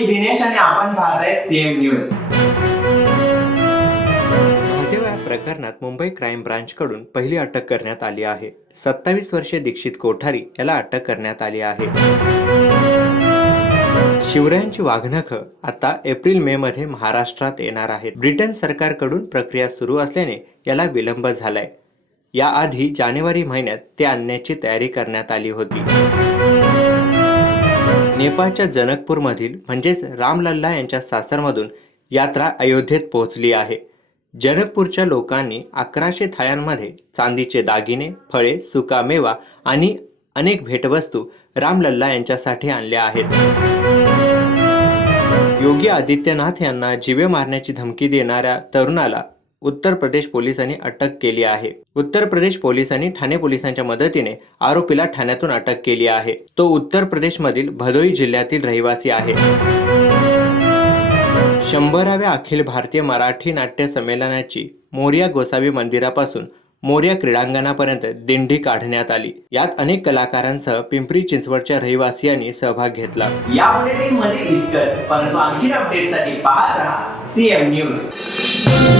मी दिनेश आणि आपण पाहताय सीएम न्यूज। महादेव या प्रकरणात मुंबई क्राईम ब्रांचकडून पहिली अटक करण्यात आली आहे। 27 वर्षीय दीक्षित कोठारी याला अटक करण्यात आली आहे। शिवरायांची वाघनखं आता एप्रिल-मे मध्ये महाराष्ट्रात येणार आहेत। ब्रिटन सरकारकडून प्रक्रिया सुरू असल्याने याला विलंब झालाय। याआधी जानेवारी महिन्यात ते आणण्याची तयारी करण्यात आली होती। नेपाळच्या जनकपूरमधील म्हणजेच रामलल्ला यांच्या सासरमधून यात्रा अयोध्येत पोहोचली आहे। जनकपूरच्या लोकांनी 1100 थाळ्यांमध्ये चांदीचे दागिने, फळे, सुकामेवा आणि अनेक भेटवस्तू रामलल्ला यांच्यासाठी आणल्या आहेत। योगी आदित्यनाथ यांना जीवे मारण्याची धमकी देणाऱ्या तरुणाला उत्तर प्रदेश पोलिसांनी अटक केली आहे। उत्तर प्रदेश पोलिसांनी ठाणे पोलिसांच्या मदतीने आरोपीला ठाण्यातून अटक केली आहे। तो उत्तर प्रदेशमधील भदोही जिल्ह्यातील रहिवासी आहे। 100व्या अखिल भारतीय मराठी नाट्य संमेलनाची मोरया गोसावी मंदिरापासून मोरया क्रीडांगणापर्यंत दिंडी काढण्यात आली। यात अनेक कलाकारांसह पिंपरी चिंचवडच्या रहिवासियांनी सहभाग घेतला। या बुलेटिन मध्ये इतकंच, परंतु आणखी अपडेटसाठी पाहत रहा सीएम न्यूज।